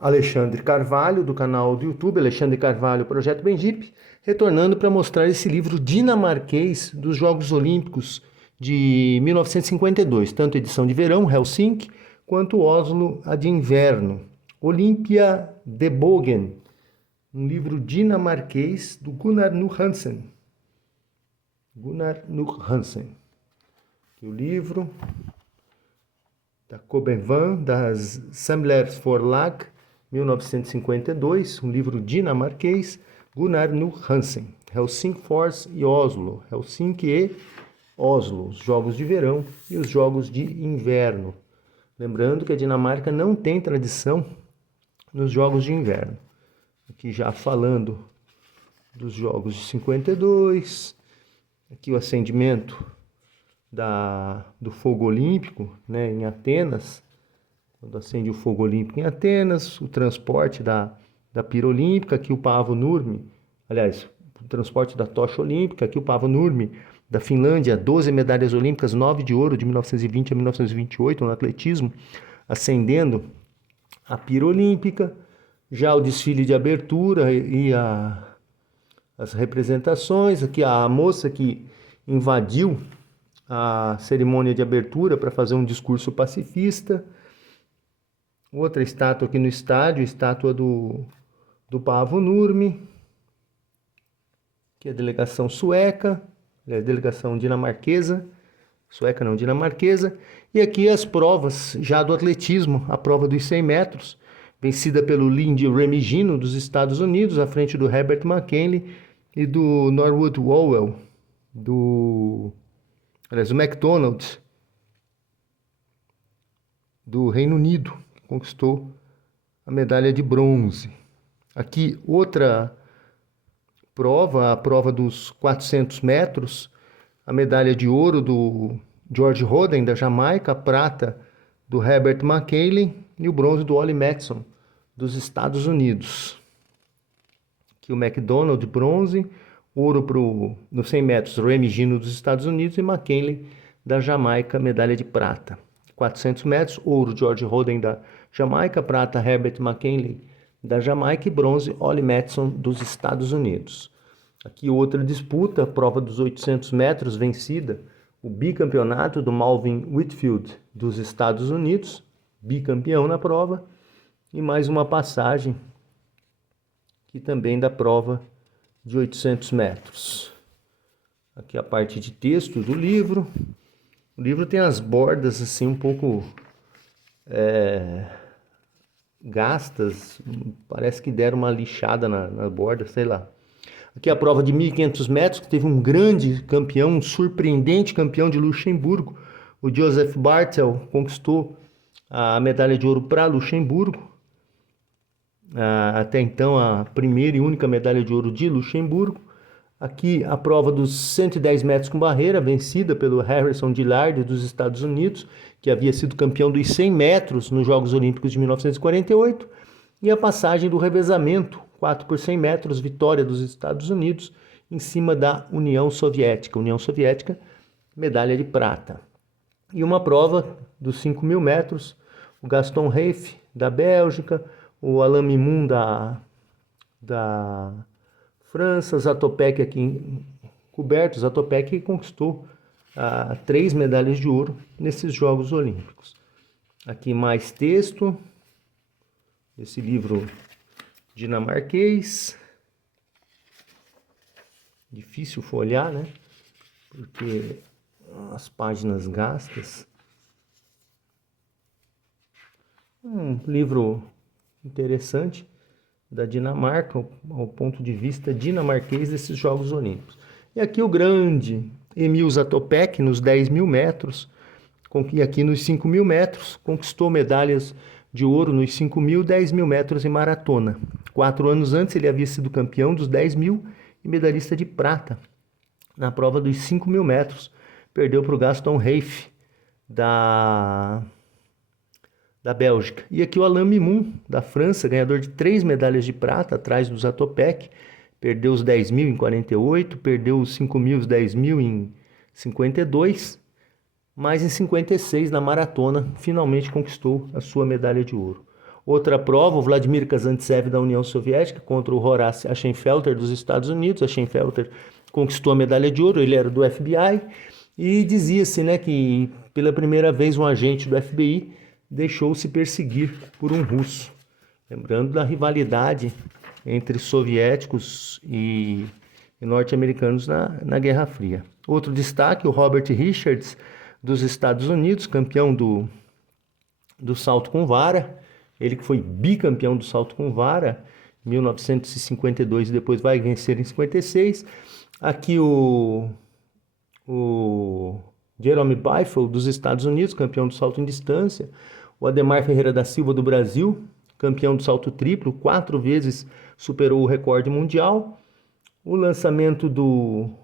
Alexandre Carvalho, do canal do YouTube Alexandre Carvalho, Projeto Benjip, retornando para mostrar esse livro dinamarquês dos Jogos Olímpicos de 1952, tanto edição de verão, Helsinki, quanto Oslo, a de inverno, Olympia de Bogen, um livro dinamarquês do Gunnar Nu Hansen. Gunnar Nu Hansen. O livro da Kobenvan, das Samlers Forlag, 1952, um livro dinamarquês, Gunnar Nu Hansen, Helsinki Force e Oslo, Helsinki e Oslo, os Jogos de Verão e os Jogos de Inverno. Lembrando que a Dinamarca não tem tradição nos Jogos de Inverno. Aqui já falando dos Jogos de 52, aqui o acendimento do fogo olímpico, né, em Atenas, quando acende o fogo olímpico em Atenas, o transporte da pira olímpica, aqui o Paavo Nurmi, aliás, o transporte da tocha olímpica, aqui o Paavo Nurmi, da Finlândia, 12 medalhas olímpicas, 9 de ouro de 1920 a 1928 no atletismo, acendendo a pira olímpica, já o desfile de abertura e as representações, aqui a moça que invadiu a cerimônia de abertura para fazer um discurso pacifista. Outra estátua aqui no estádio, estátua do Paavo Nurmi, que é a delegação sueca, a delegação dinamarquesa, sueca não, dinamarquesa. E aqui as provas já do atletismo, a prova dos 100 metros, vencida pelo Lindy Remigino dos Estados Unidos, à frente do Herbert McKinley e do Norwood Wowell, do McDonald, do Reino Unido, que conquistou a medalha de bronze. Aqui outra prova, a prova dos 400 metros, a medalha de ouro do George Roden, da Jamaica, a prata do Herbert McKinley e o bronze do Ollie Matson, dos Estados Unidos. Aqui o McDonald, bronze, ouro nos 100 metros, Remigino dos Estados Unidos e McKinley da Jamaica, medalha de prata. 400 metros, ouro George Roden da Jamaica, prata Herbert McKinley da Jamaica e bronze Ollie Matson dos Estados Unidos. Aqui outra disputa, prova dos 800 metros, vencida, o bicampeonato do Malvin Whitfield dos Estados Unidos, bicampeão na prova, e mais uma passagem aqui também da prova de 800 metros. Aqui a parte de texto do livro. O livro tem as bordas assim um pouco gastas, parece que deram uma lixada na borda, sei lá. Aqui a prova de 1.500 metros, que teve um grande campeão, um surpreendente campeão de Luxemburgo. O Joseph Bartel conquistou a medalha de ouro para Luxemburgo. Até então a primeira e única medalha de ouro de Luxemburgo. Aqui a prova dos 110 metros com barreira, vencida pelo Harrison Dillard dos Estados Unidos, que havia sido campeão dos 100 metros nos Jogos Olímpicos de 1948. E a passagem do revezamento, 4 por 100 metros, vitória dos Estados Unidos em cima da União Soviética. União Soviética, medalha de prata. E uma prova dos 5.000 metros, o Gaston Reiff da Bélgica, o Alain Mimoun da França, Zatopek aqui coberto, Zatopek conquistou 3 medalhas de ouro nesses Jogos Olímpicos. Aqui mais texto, esse livro dinamarquês, difícil folhear, né? Porque as páginas gastas. Um livro interessante da Dinamarca, ao ponto de vista dinamarquês desses Jogos Olímpicos. E aqui o grande Emil Zatopek nos 10.000 metros, e aqui nos 5.000 metros, conquistou medalhas de ouro nos 5.000 e 10.000 metros em maratona. 4 anos antes ele havia sido campeão dos 10.000 e medalhista de prata na prova dos 5.000 metros. Perdeu para o Gaston Reiff da Bélgica. E aqui o Alain Mimoun, da França, ganhador de 3 medalhas de prata, atrás do Zatopek. Perdeu os 10.000 em 48, perdeu os 5.000 e os 10.000 em 52, mas em 56, na maratona, finalmente conquistou a sua medalha de ouro. Outra prova, o Vladimir Kazantsev da União Soviética contra o Horace Ashenfelter dos Estados Unidos. Ashenfelter conquistou a medalha de ouro, ele era do FBI e dizia-se, né, que pela primeira vez um agente do FBI deixou-se perseguir por um russo. Lembrando da rivalidade entre soviéticos e norte-americanos na Guerra Fria. Outro destaque, o Robert Richards dos Estados Unidos, campeão do salto com vara. Ele que foi bicampeão do salto com vara em 1952 e depois vai vencer em 56. Aqui o Jerome Beifel dos Estados Unidos, campeão do salto em distância. O Ademar Ferreira da Silva do Brasil, campeão do salto triplo, 4 vezes superou o recorde mundial. O lançamento do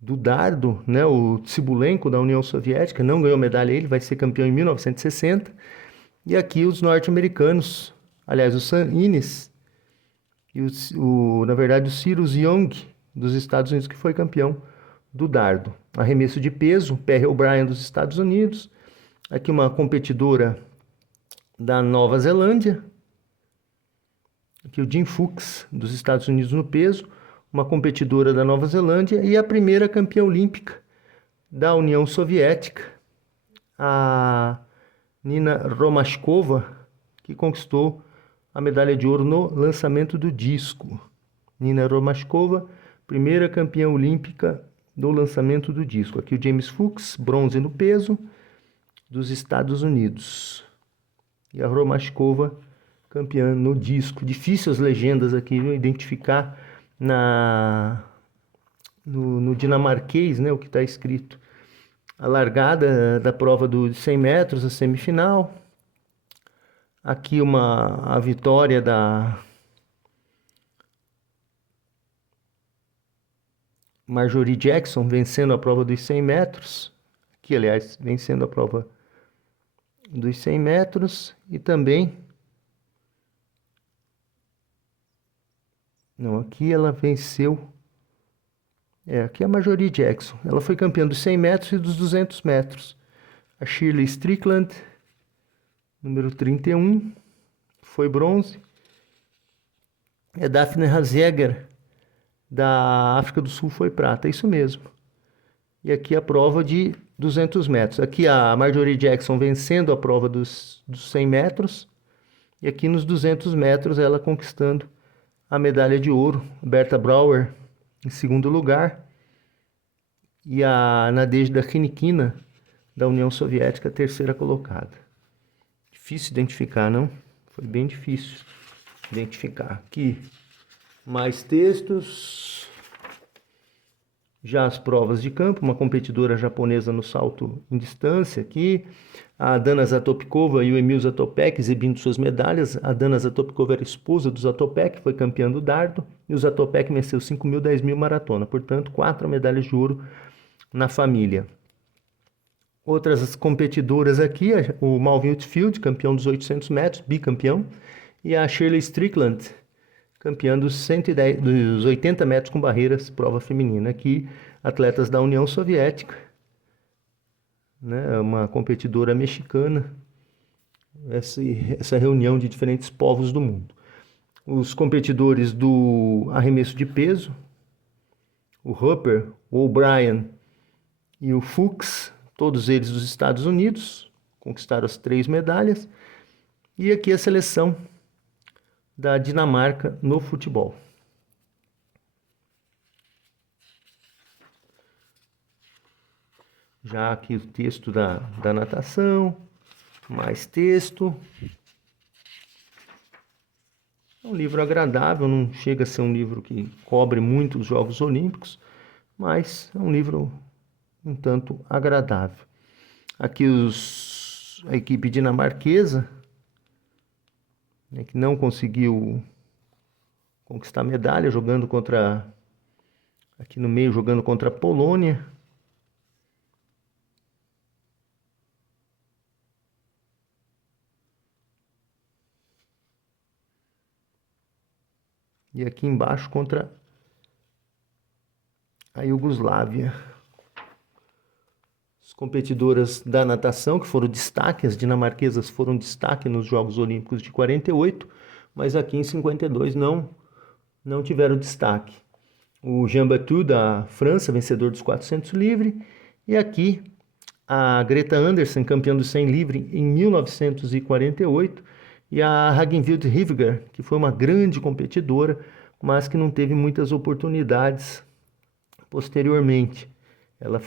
dardo, né, o Tsibulenko da União Soviética, não ganhou medalha, ele vai ser campeão em 1960. E aqui os norte-americanos, aliás, o Sam Innes e na verdade o Cyrus Young dos Estados Unidos, que foi campeão do dardo. Arremesso de peso, Perry O'Brien dos Estados Unidos. Aqui uma competidora da Nova Zelândia. Aqui o Jim Fuchs dos Estados Unidos no peso, uma competidora da Nova Zelândia e a primeira campeã olímpica da União Soviética, a Nina Romashkova, que conquistou a medalha de ouro no lançamento do disco. Nina Romashkova, primeira campeã olímpica do lançamento do disco. Aqui o James Fuchs, bronze no peso, dos Estados Unidos. E a Romashkova, campeã no disco. Difícil as legendas aqui, viu? Identificar no dinamarquês, né, o que está escrito. A largada da prova dos 100 metros, a semifinal. Aqui a vitória da Marjorie Jackson, vencendo a prova dos 100 metros. Aqui, aliás, vencendo a prova dos 100 metros. E também... Não, aqui ela venceu... aqui é a Marjorie Jackson. Ela foi campeã dos 100 metros e dos 200 metros. A Shirley Strickland, número 31, foi bronze. A Daphne Hazeger, da África do Sul, foi prata. É isso mesmo. E aqui a prova de 200 metros. Aqui a Marjorie Jackson vencendo a prova dos 100 metros. E aqui nos 200 metros ela conquistando a medalha de ouro. Berta Brauer em segundo lugar. E a Nadezhda Khinikhina, da União Soviética, terceira colocada. Difícil identificar, não? Foi bem difícil identificar. Aqui, mais textos. Já as provas de campo, uma competidora japonesa no salto em distância aqui. A Dana Zatopekova e o Emil Zatopek exibindo suas medalhas. A Dana Zatopekova era esposa do Zatopek, foi campeã do dardo. E o Zatopek venceu 5.000, 10.000 maratona. Portanto, 4 medalhas de ouro na família. Outras competidoras aqui, o Malvin Whitfield, campeão dos 800 metros, bicampeão. E a Shirley Strickland, campeã dos 80 metros com barreiras, prova feminina. Aqui, atletas da União Soviética, né, uma competidora mexicana, essa reunião de diferentes povos do mundo. Os competidores do arremesso de peso, o Hupper, o O'Brien e o Fuchs, todos eles dos Estados Unidos, conquistaram as 3 medalhas. E aqui a seleção da Dinamarca no futebol. Já aqui o texto da natação, mais texto. É um livro agradável, não chega a ser um livro que cobre muito os Jogos Olímpicos, mas é um livro um tanto agradável. Aqui a equipe dinamarquesa, né, que não conseguiu conquistar medalha, aqui no meio, jogando contra a Polônia. E aqui embaixo contra a Iugoslávia. Os competidoras da natação, que foram destaque, as dinamarquesas foram destaque nos Jogos Olímpicos de 48, mas aqui em 52 não tiveram destaque. O Jean Batu, da França, vencedor dos 400 livre, e aqui a Greta Andersen, campeã do 100 livre em 1948, e a Ragnhild Rivger, que foi uma grande competidora, mas que não teve muitas oportunidades posteriormente. Ela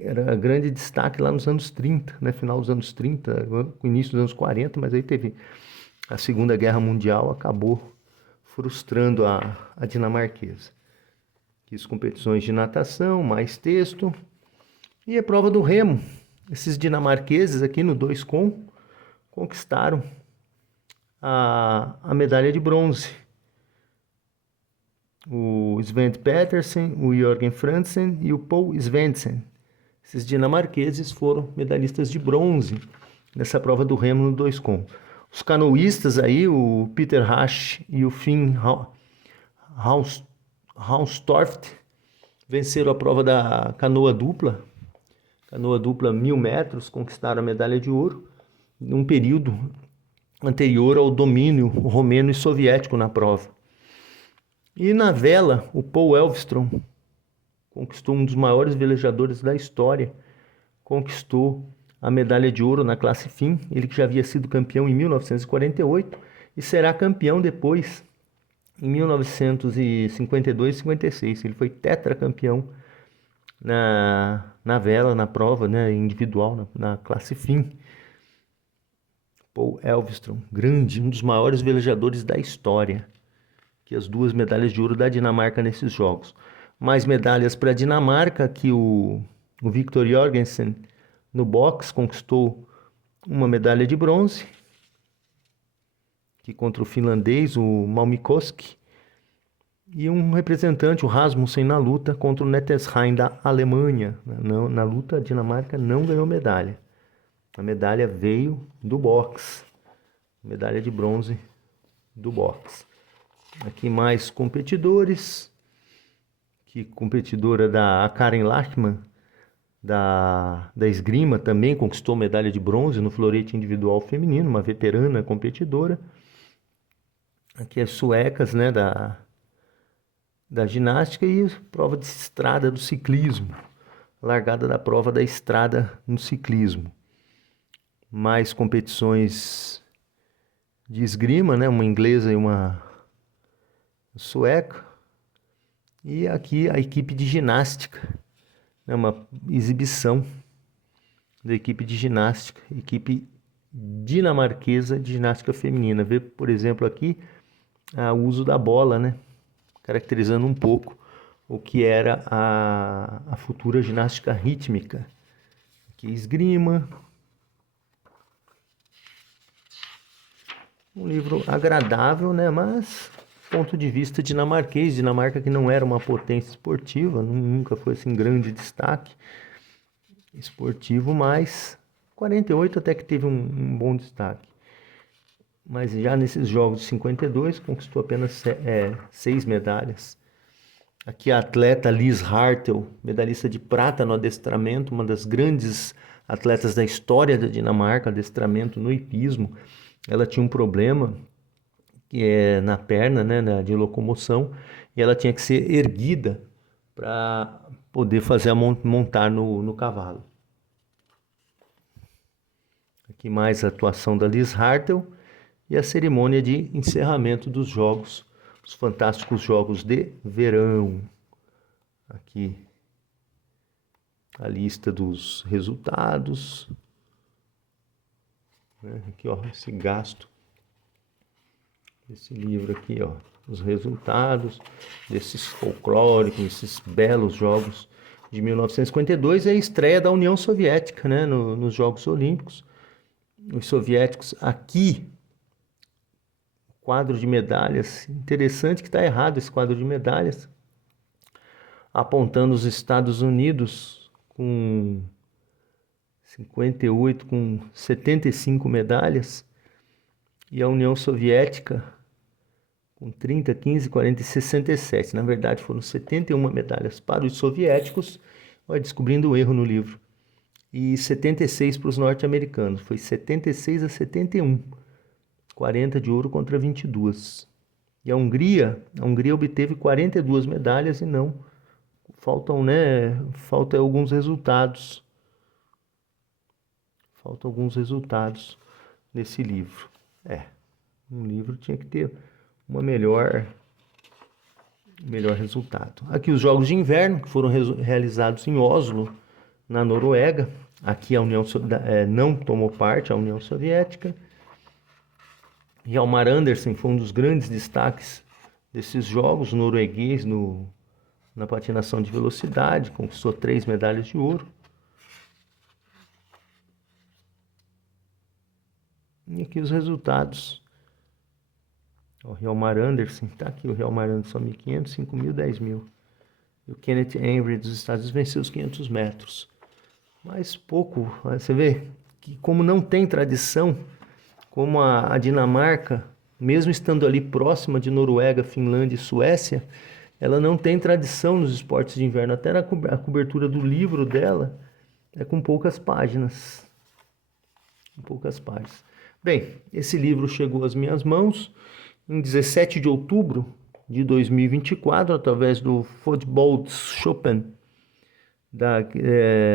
era grande destaque lá nos anos 30, né? Final dos anos 30, início dos anos 40, mas aí teve a Segunda Guerra Mundial, acabou frustrando a dinamarquesa. Aqui as competições de natação, mais texto. E a prova do remo. Esses dinamarqueses aqui no 2 conquistaram a medalha de bronze. O Svend Petersen, o Jørgen Frantzen e o Paul Svendsen. Esses dinamarqueses foram medalhistas de bronze nessa prova do remo no 2 Os canoístas aí, o Peter Hasch e o Finn Haustorft, venceram a prova da canoa dupla 1.000 metros, conquistaram a medalha de ouro num período anterior ao domínio romeno e soviético na prova. E na vela, o Paul Elvström conquistou, um dos maiores velejadores da história, conquistou a medalha de ouro na classe fim, ele que já havia sido campeão em 1948 e será campeão depois em 1952 e 56. Ele foi tetracampeão na vela, na prova, né, individual, na classe fim. Paul Elvström, grande, um dos maiores velejadores da história. Que as 2 medalhas de ouro da Dinamarca nesses jogos. Mais medalhas para a Dinamarca, que o Victor Jorgensen no boxe conquistou uma medalha de bronze, que contra o finlandês, o Malmikoski, e um representante, o Rasmussen, na luta contra o Nettesheim da Alemanha. Na luta, a Dinamarca não ganhou medalha. A medalha veio do boxe, medalha de bronze do boxe. Aqui mais competidores, que competidora da Karen Lachmann, da esgrima, também conquistou medalha de bronze no florete individual feminino, uma veterana competidora. Aqui as suecas, né, da ginástica, e prova de estrada do ciclismo, largada da prova da estrada no ciclismo. Mais competições de esgrima, né, uma inglesa e uma sueca, e aqui a equipe de ginástica, né, uma exibição da equipe de ginástica, equipe dinamarquesa de ginástica feminina. Vê, por exemplo, aqui o uso da bola, né, caracterizando um pouco o que era a futura ginástica rítmica. Aqui esgrima. Um livro agradável, né, mas ponto de vista dinamarquês, Dinamarca que não era uma potência esportiva, nunca foi assim grande destaque esportivo, mas 48 até que teve um bom destaque. Mas já nesses jogos de 52 conquistou apenas 6 medalhas. Aqui a atleta Liz Hartel, medalhista de prata no adestramento, uma das grandes atletas da história da Dinamarca, adestramento no hipismo. Ela tinha um problema na perna, né, de locomoção, e ela tinha que ser erguida para poder fazer montar no cavalo. Aqui mais a atuação da Liz Hartel e a cerimônia de encerramento dos jogos, os fantásticos Jogos de Verão. Aqui a lista dos resultados, né? Aqui, ó, esse gasto. Esse livro aqui, ó, os resultados desses folclóricos, esses belos jogos de 1952, é a estreia da União Soviética, né, nos Jogos Olímpicos. Os soviéticos aqui, quadro de medalhas, interessante que está errado esse quadro de medalhas, apontando os Estados Unidos com 58, com 75 medalhas, e a União Soviética com 30, 15, 40 e 67. Na verdade, foram 71 medalhas para os soviéticos. Vai descobrindo um erro no livro. e 76 para os norte-americanos. Foi 76 a 71. 40 de ouro contra 22. E a Hungria obteve 42 medalhas e não. Faltam alguns resultados. Faltam alguns resultados nesse livro. Um livro tinha que ter uma melhor resultado. Aqui os Jogos de Inverno, que foram realizados em Oslo, na Noruega. Aqui a União não tomou parte, a União Soviética. Hjalmar Andersen foi um dos grandes destaques desses jogos, norueguês na patinação de velocidade, conquistou 3 medalhas de ouro. E aqui os resultados. O Hjalmar Andersen, tá aqui o Hjalmar Andersen, 1.500, 5.000, 10.000. E o Kenneth Henry dos Estados Unidos venceu os 500 metros. Mas pouco, você vê que como não tem tradição, como a Dinamarca, mesmo estando ali próxima de Noruega, Finlândia e Suécia, ela não tem tradição nos esportes de inverno. Até a cobertura do livro dela é com poucas páginas. Bem, esse livro chegou às minhas mãos em 17 de outubro de 2024, através do Fodboldshoppen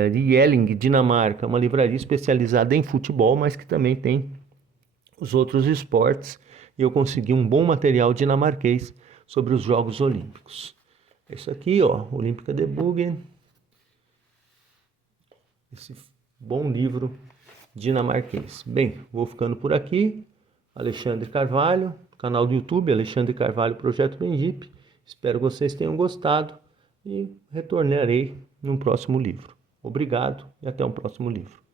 de Jelling, Dinamarca, uma livraria especializada em futebol, mas que também tem os outros esportes, e eu consegui um bom material dinamarquês sobre os Jogos Olímpicos. É isso aqui, Olympica de Buggen, esse bom livro dinamarquês. Bem, vou ficando por aqui. Alexandre Carvalho, canal do YouTube, Alexandre Carvalho, Projeto Benjip. Espero que vocês tenham gostado e retornarei num próximo livro. Obrigado e até um próximo livro.